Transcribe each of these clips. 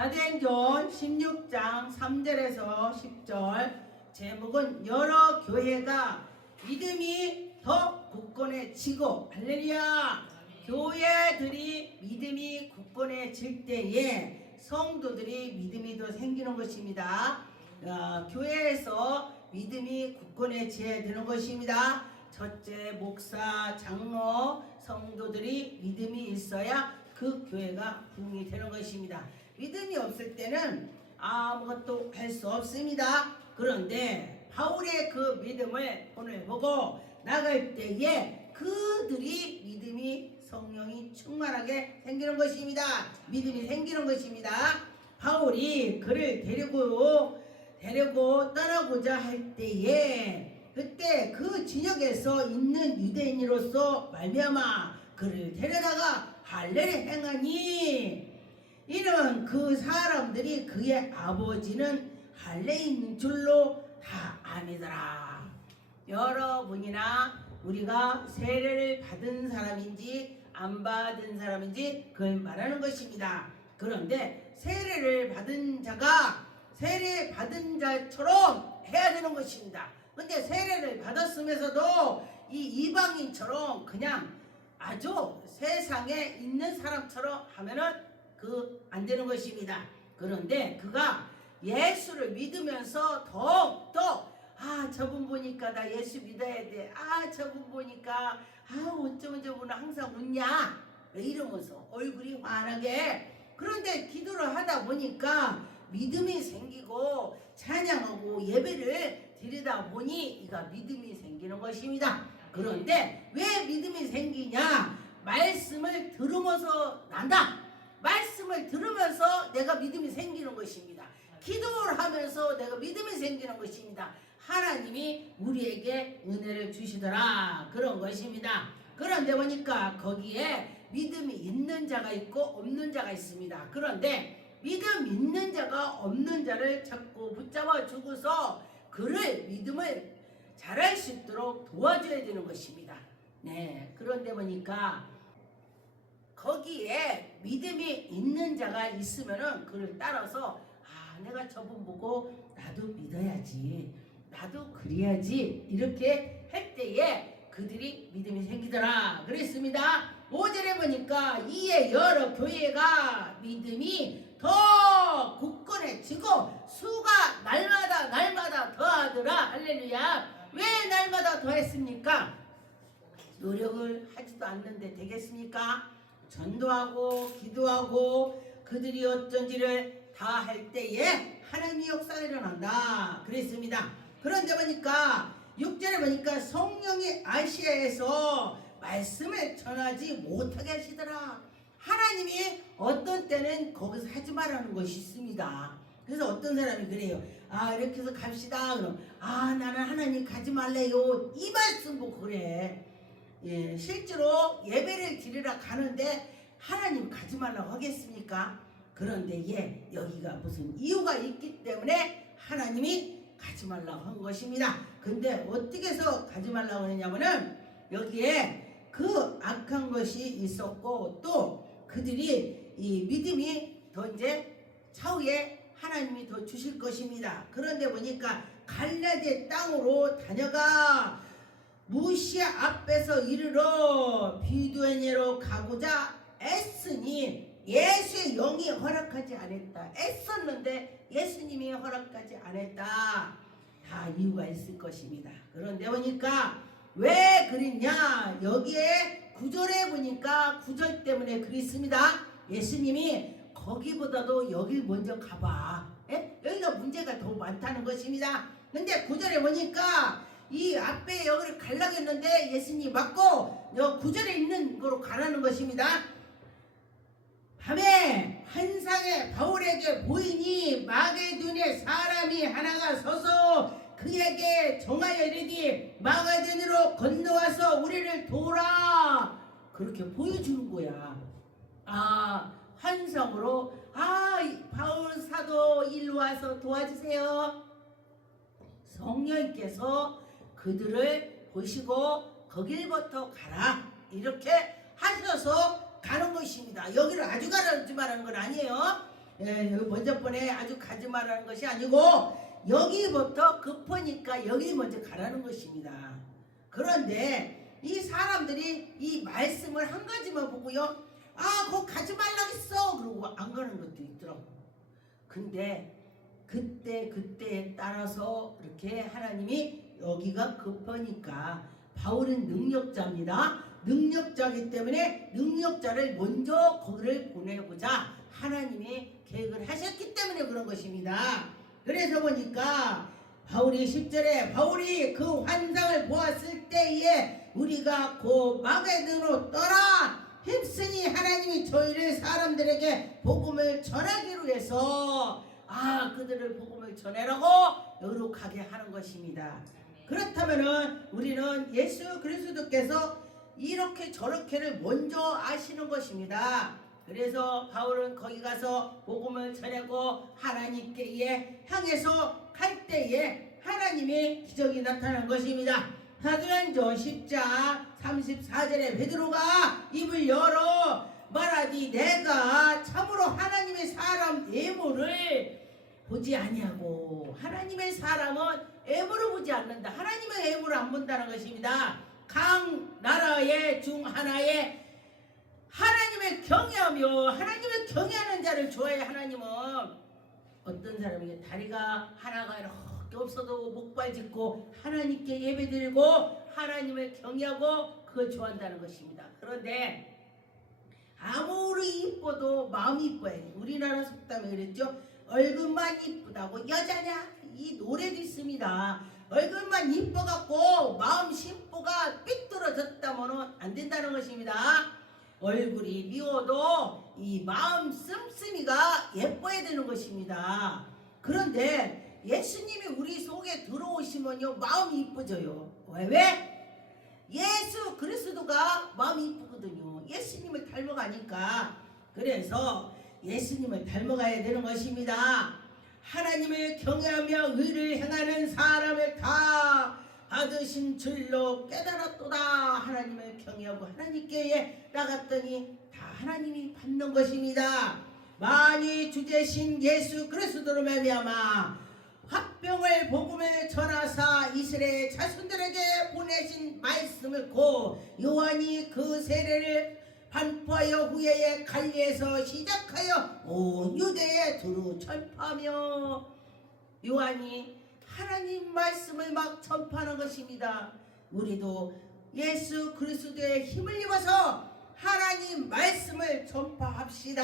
사도행전 16장 3절에서 10절 제목은 여러 교회가 믿음이 더 굳건해지고 할렐루야. 교회들이 믿음이 굳건해질 때에 성도들이 믿음이 더 생기는 것입니다. 교회에서 믿음이 굳건해져야 되는 것입니다. 첫째, 목사, 장로, 성도들이 믿음이 있어야 그 교회가 부흥이 되는 것입니다. 믿음이 없을 때는 아무것도 할 수 없습니다. 그런데 바울의 그 믿음을 오늘 보고 나갈 때에 그들이 믿음이 성령이 충만하게 생기는 것입니다. 믿음이 생기는 것입니다. 바울이 그를 데리고 떠나고자 할 때에 그때 그 진역에서 있는 유대인으로서 말미암아 그를 데려다가 할례를 행하니 이는 그 사람들이 그의 아버지는 할례인 줄로 다 아니더라. 여러분이나 우리가 세례를 받은 사람인지 안 받은 사람인지 그걸 말하는 것입니다. 그런데 세례를 받은 자가 세례 받은 자처럼 해야 되는 것입니다. 근데 세례를 받았으면서도 이 이방인처럼 그냥 아주 세상에 있는 사람처럼 하면은 안 되는 것입니다. 그런데 그가 예수를 믿으면서 더욱더 저분 보니까 나 예수 믿어야 돼. 저분 보니까 어쩌면 저분은 항상 웃냐 이러면서 얼굴이 환하게. 그런데 기도를 하다 보니까 믿음이 생기고 찬양하고 예배를 드리다 보니 이가 믿음이 생기는 것입니다. 그런데 왜 믿음이 생기냐? 말씀을 들으면서 난다. 말씀을 들으면서 내가 믿음이 생기는 것입니다. 기도를 하면서 내가 믿음이 생기는 것입니다. 하나님이 우리에게 은혜를 주시더라 그런 것입니다. 그런데 보니까 거기에 믿음이 있는 자가 있고 없는 자가 있습니다. 그런데 믿음 있는 자가 없는 자를 자꾸 붙잡아 주고서 그를 믿음을 잘할 수 있도록 도와줘야 되는 것입니다. 네, 그런데 보니까 거기에 믿음이 있는 자가 있으면은 그를 따라서 내가 저분 보고 나도 믿어야지, 나도 그래야지 이렇게 할 때에 그들이 믿음이 생기더라 그랬습니다. 5절에 보니까 이에 여러 교회가 믿음이 더 굳건해지고 수가 날마다 더하더라. 할렐루야. 왜 날마다 더했습니까? 노력을 하지도 않는데 되겠습니까? 전도하고 기도하고 그들이 어쩐지를 다 할 때에 하나님의 역사가 일어난다 그랬습니다. 그런데 보니까 6절에 보니까 성령이 아시아에서 말씀을 전하지 못하게 하시더라. 하나님이 어떤 때는 거기서 하지 말라는 것이 있습니다. 그래서 어떤 사람이 그래요. 이렇게 해서 갑시다. 그럼 나는 하나님 가지 말래요. 이 말씀 보고 그래. 예, 실제로 예배를 드리러 가는데 하나님 가지 말라고 하겠습니까? 그런데 여기가 무슨 이유가 있기 때문에 하나님이 가지 말라고 한 것입니다. 근데 어떻게 해서 가지 말라고 하냐면은 여기에 그 악한 것이 있었고 또 그들이 이 믿음이 더 이제 차후에 하나님이 더 주실 것입니다. 그런데 보니까 갈라디 땅으로 다녀가 무시아 앞에서 이르러 비두에니로 가고자 애쓰니 예수의 영이 허락하지 않았다. 애썼는데 예수님이 허락하지 않았다. 다 이유가 있을 것입니다. 그런데 보니까 왜 그랬냐? 여기에 9절에 보니까 9절 때문에 그랬습니다. 예수님이 거기보다도 여길 먼저 가봐. 여기가 문제가 더 많다는 것입니다. 근데 9절에 보니까 이 앞에 여기를 가려고 했는데 예수님이 막고 9절에 있는 거로 가라는 것입니다. 밤에 환상에 바울에게 보이니 마게도니에 사람이 하나가 서서 그에게 정하여 이르되 마게도니로 건너와서 우리를 도우라 그렇게 보여주는 거야. 환상으로 바울 사도 일로 와서 도와주세요. 성령님께서 그들을 보시고 거길부터 가라 이렇게 하셔서 가는 것입니다. 여기를 아주 가라지 말하는 건 아니에요. 먼저 번에 아주 가지 말라는 것이 아니고 여기부터 급하니까 여기 먼저 가라는 것입니다. 그런데 이 사람들이 이 말씀을 한 가지만 보고요, 그거 가지 말라겠어 그러고 안 가는 것도 있더라고. 근데 그때에 따라서 이렇게 하나님이 여기가 급하니까, 바울은 능력자입니다. 능력자이기 때문에 능력자를 먼저 거기를 보내고자 하나님이 계획을 하셨기 때문에 그런 것입니다. 그래서 보니까 바울이 10절에 바울이 그 환상을 보았을 때에 우리가 곧 마게도로 떠나 힘쓰니 하나님이 저희를 사람들에게 복음을 전하기로 해서 그들을 복음을 전하라고 여기로 가게 하는 것입니다. 그렇다면은 우리는 예수 그리스도께서 이렇게 저렇게를 먼저 아시는 것입니다. 그래서 바울은 거기 가서 복음을 전하고 하나님께 향해서 갈 때에 하나님의 기적이 나타난 것입니다. 사도행전 10장 34절에 베드로가 입을 열어 말하디 내가 참으로 하나님의 사람 애모를 보지 아니하고, 하나님의 사람은 애모를 보지 않는다. 하나님의 애모를 안 본다는 것입니다. 각 나라의 중 하나에 하나님을 경외하며 하나님을 경외하는 자를 좋아해. 하나님은 어떤 사람에게 다리가 하나가 이렇게 없어도 목발 짚고 하나님께 예배드리고 하나님을 경외하고 그걸 좋아한다는 것입니다. 그런데 아무리 이뻐도 마음이 이뻐야 돼. 우리나라 속담에 그랬죠. 얼굴만 이쁘다고 여자냐? 이 노래도 있습니다. 얼굴만 이뻐갖고 마음 심보가 삐뚤어졌다면 안 된다는 것입니다. 얼굴이 미워도 이 마음 씀씀이가 예뻐야 되는 것입니다. 그런데 예수님이 우리 속에 들어오시면요, 마음이 이뻐져요. 왜? 예수 그리스도가 마음이 이쁘거든요. 예수님을 닮아가니까. 그래서 예수님을 닮아가야 되는 것입니다. 하나님을 경외하며 의를 행하는 사람을 다 받으신 줄로 깨달았도다. 하나님을 경외하고 하나님께 나갔더니 다 하나님이 받는 것입니다. 만이 주제신 예수 그리스도로 말미암아 화병을 복음을 전하사 이스라엘 자손들에게 보내신 말씀을 고 요한이 그 세례를 반포하여 후에 갈리에서 시작하여 온 유대에 두루 전파하며, 요한이 하나님 말씀을 막 전파하는 것입니다. 우리도 예수 그리스도의 힘을 입어서 하나님 말씀을 전파합시다.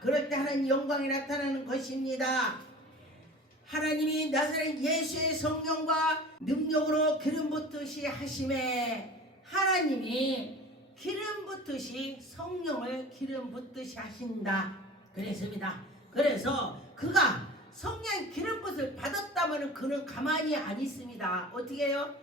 그럴 때 하나님 영광이 나타나는 것입니다. 하나님이 나사렛 예수의 성령과 능력으로 기름 붓듯이 하심에, 하나님이 기름 붓듯이 성령을 기름 붓듯이 하신다 그랬습니다. 그래서 그가 성령 기름 붓을 받았다면 그는 가만히 안 있습니다. 어떻게 해요?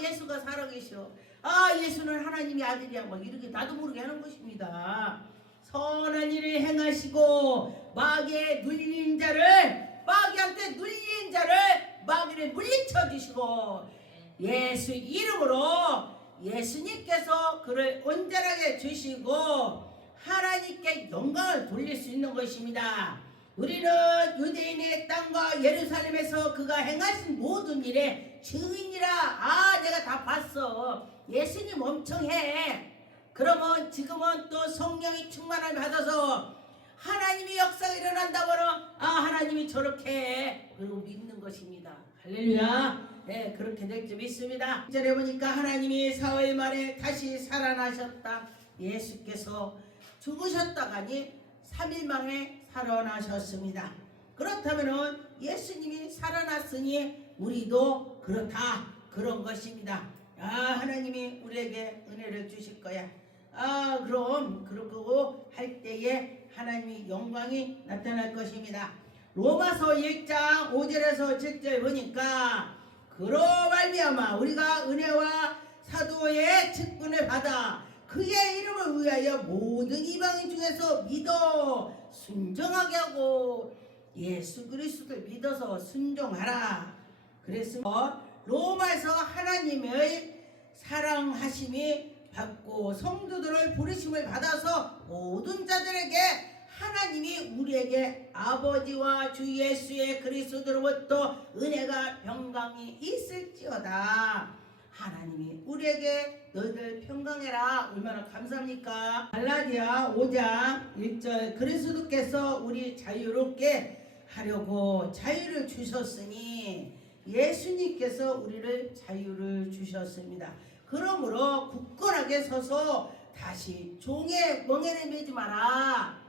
예수가 살아계셔. 예수는 하나님의 아들이야. 막 이렇게 나도 모르게 하는 것입니다. 선한 일을 행하시고 마귀에 눌린 자를, 마귀한테 눌린 자를 마귀를 물리쳐 주시고, 예수 이름으로 예수님께서 그를 온전하게 주시고 하나님께 영광을 돌릴 수 있는 것입니다. 우리는 유대인의 땅과 예루살렘에서 그가 행하신 모든 일에 증인이라. 내가 다 봤어. 예수님 엄청 해. 그러면 지금은 또 성령이 충만을 받아서 하나님의 역사가 일어난다고는 하나님이 저렇게 해. 그리고 믿는 것입니다. 할렐루야. 네, 그렇게 될 줄 믿습니다. 1절에 보니까 하나님이 사흘 만에 다시 살아나셨다. 예수께서 죽으셨다가니 3일 만에 살아나셨습니다. 그렇다면 예수님이 살아났으니 우리도 그렇다, 그런 것입니다. 하나님이 우리에게 은혜를 주실 거야. 그럼 그러고 할 때에 하나님의 영광이 나타날 것입니다. 로마서 1장 5절에서 7절 보니까 그로 말미암아 우리가 은혜와 사도의 직분을 받아 그의 이름을 위하여 모든 이방인 중에서 믿어 순종하게 하고, 예수 그리스도를 믿어서 순종하라 그랬으며, 로마에서 하나님의 사랑하심이 받고 성도들을 부르심을 받아서 모든 자들에게 하나님이 우리에게 아버지와 주 예수의 그리스도로부터 은혜가 평강이 있을지어다. 하나님이 우리에게 너희들 평강해라. 얼마나 감사합니까? 갈라디아 5장 1절 그리스도께서 우리 자유롭게 하려고 자유를 주셨으니 예수님께서 우리를 자유를 주셨습니다. 그러므로 굳건하게 서서 다시 종의 멍에를 매지 마라.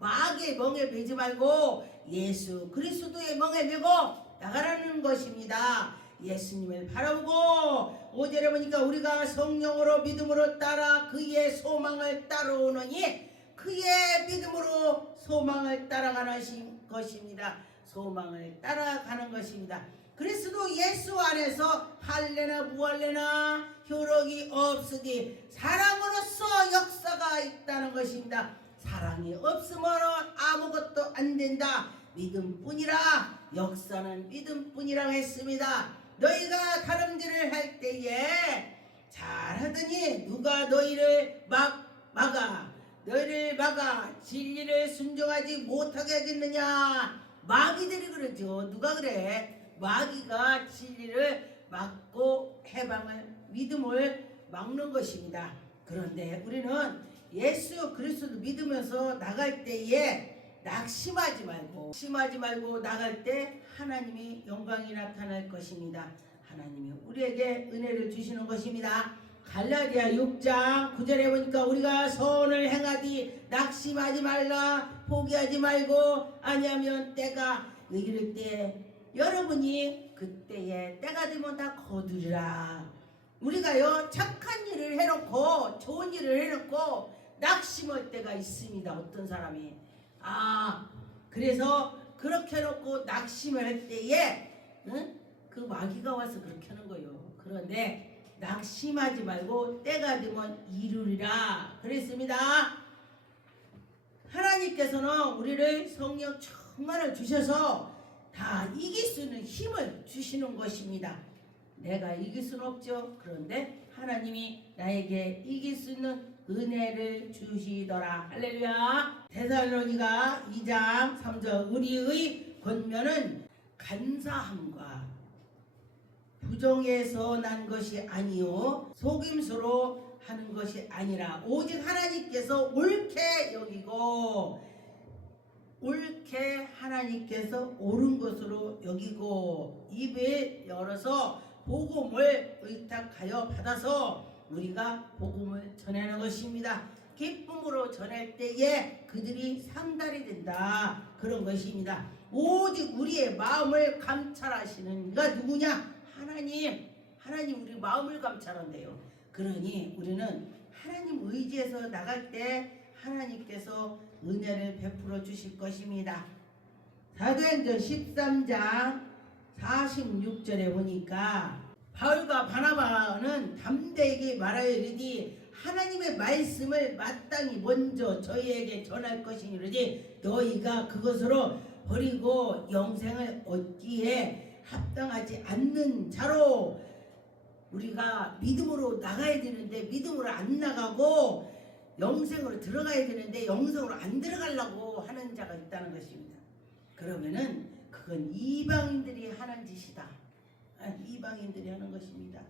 마귀의 멍에 매지 말고 예수 그리스도의 멍에 매고 나가라는 것입니다. 예수님을 바라보고 5절에 보니까 우리가 성령으로 믿음으로 따라 그의 소망을 따라오느니 그의 믿음으로 소망을 따라가는 것입니다. 소망을 따라가는 것입니다. 그리스도 예수 안에서 할례나 무할례나 효력이 없으니 사랑으로서 역사가 있다는 것입니다. 사랑이 없으면 아무것도 안 된다. 믿음뿐이라 역사는 믿음뿐이라고 했습니다. 너희가 다름질을 할 때에 잘하더니 누가 너희를 막아 진리를 순종하지 못하게 하겠느냐. 마귀들이 그러죠. 누가 그래? 마귀가 진리를 막고 해방을 믿음을 막는 것입니다. 그런데 우리는 예수 그리스도 믿으면서 나갈 때에 낙심하지 말고 나갈 때 하나님이 영광이 나타날 것입니다. 하나님이 우리에게 은혜를 주시는 것입니다. 갈라디아 6장 9절에 보니까 우리가 선을 행하디 낙심하지 말라. 포기하지 말고 아니하면 때가 이를 때 여러분이 그때에 때가 되면 다 거두리라. 우리가요 착한 일을 해놓고 좋은 일을 해놓고 낙심할 때가 있습니다. 어떤 사람이 그래서 그렇게 해놓고 낙심을 할 때에 그 마귀가 와서 그렇게 하는 거예요. 그런데 낙심하지 말고 때가 되면 이루리라 그랬습니다. 하나님께서는 우리를 성령 충만을 주셔서 다 이길 수 있는 힘을 주시는 것입니다. 내가 이길 수는 없죠. 그런데 하나님이 나에게 이길 수 있는 은혜를 주시더라. 할렐루야. 데살로니가 2장 3절 우리의 권면은 간사함과 부정에서 난 것이 아니요 속임수로 하는 것이 아니라 오직 하나님께서 옳게 여기고 하나님께서 옳은 것으로 여기고 입을 열어서 복음을 의탁하여 받아서 우리가 복음을 전하는 것입니다. 기쁨으로 전할 때에 그들이 상달이 된다. 그런 것입니다. 오직 우리의 마음을 감찰하시는 이가 누구냐? 하나님 우리 마음을 감찰한대요. 그러니 우리는 하나님 의지해서 나갈 때 하나님께서 은혜를 베풀어 주실 것입니다. 사도행전 13장 46절에 보니까 바울과 바나바는 담대하게 말하여 이르되 하나님의 말씀을 마땅히 먼저 저희에게 전할 것이니 이르되 너희가 그것으로 버리고 영생을 얻기에 합당하지 않는 자로 우리가 믿음으로 나가야 되는데 믿음으로 안 나가고 영생으로 들어가야 되는데 영생으로 안 들어가려고 하는 자가 있다는 것입니다. 그러면은 그건 이방인들이 하는 짓이다. 이방인들이 하는 것입니다.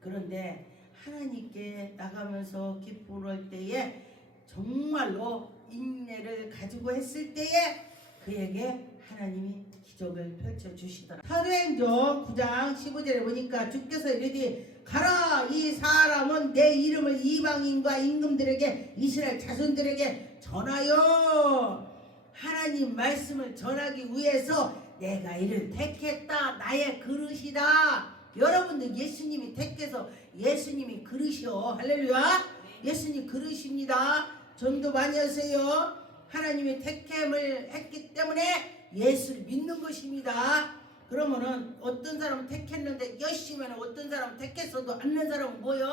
그런데 하나님께 나가면서 기쁨할 때에 정말로 인내를 가지고 했을 때에 그에게 하나님이 기적을 펼쳐주시더라. 사도행전 9장 15절에 보니까 주께서 이르되 가라 이 사람은 내 이름을 이방인과 임금들에게 이스라엘 자손들에게 전하여 하나님 말씀을 전하기 위해서 내가 이를 택했다. 나의 그릇이다. 여러분들 예수님이 택해서 예수님이 그릇이요. 할렐루야. 예수님 그릇입니다. 전도 많이 하세요. 하나님이 택함을 했기 때문에 예수를 믿는 것입니다. 그러면은 어떤 사람은 택했는데 열심히 하는 어떤 사람은 택했어도 않는 사람은 뭐요?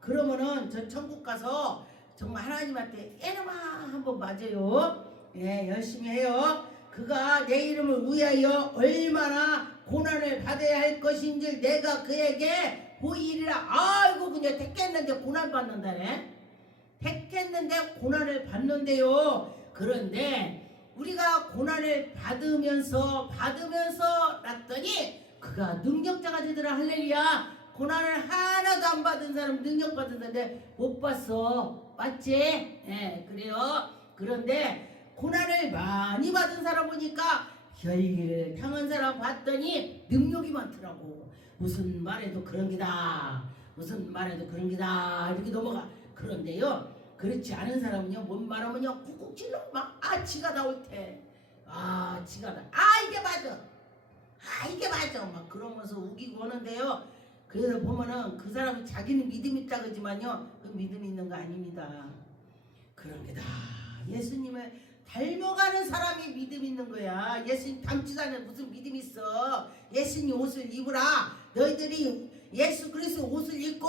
그러면은 저 천국 가서 정말 하나님한테 에너마 한번 맞아요. 예, 열심히 해요. 그가 내 이름을 위하여 얼마나 고난을 받아야 할 것인지 내가 그에게 보이리라. 아이고 그냥 택했는데 고난 받는다네. 택했는데 고난을 받는데요. 그런데 우리가 고난을 받으면서 났더니 그가 능력자가 되더라. 할렐루야. 고난을 하나도 안 받은 사람 능력 받았는데 못 봤어. 맞지? 예, 그래요. 그런데 고난을 많이 받은 사람 보니까 혈기를 당한 사람 봤더니 능력이 많더라고. 무슨 말해도 그런 기다. 무슨 말해도 그런 기다. 이렇게 넘어가. 그런데요, 그렇지 않은 사람은요, 뭔 말하면요, 꾹꾹 찔러 막, 지가 나올 때, 지가 나, 이게 맞아. 이게 맞아. 막 그러면서 우기고 오는데요. 그래서 보면은 그 사람은 자기는 믿음 있다 그러지만요, 그 믿음 있는 거 아닙니다. 그런 게다. 예수님을 닮아가는 사람이 믿음 있는 거야. 예수님 닮지도 않는 무슨 믿음 있어. 예수님 옷을 입으라. 너희들이 예수 그리스도 옷을 입고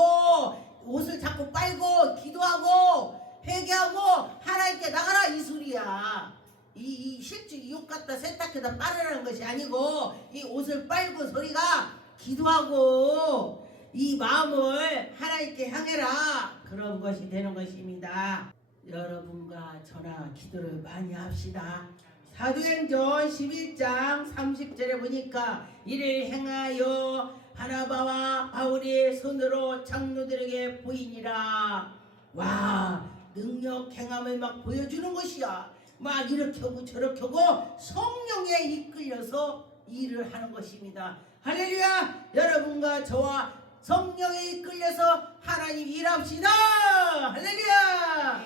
옷을 자꾸 빨고 기도하고 회개하고 하나님께 나가라 이 소리야. 이 실제 이 옷 갖다 세탁해다 빨으라는 것이 아니고 이 옷을 빨고 소리가 기도하고 이 마음을 하나님께 향해라. 그런 것이 되는 것입니다. 여러분과 저나 기도를 많이 합시다. 사도행전 11장 30절에 보니까 이를 행하여 바나바와 바울의 손으로 장로들에게 보이니라. 와, 능력 행함을 막 보여주는 것이야. 막 이렇게 하고 저렇게 하고 성령에 이끌려서 일을 하는 것입니다. 할렐루야. 여러분과 저와 성령에 이끌려서 하나님 일합시다. 할렐루야.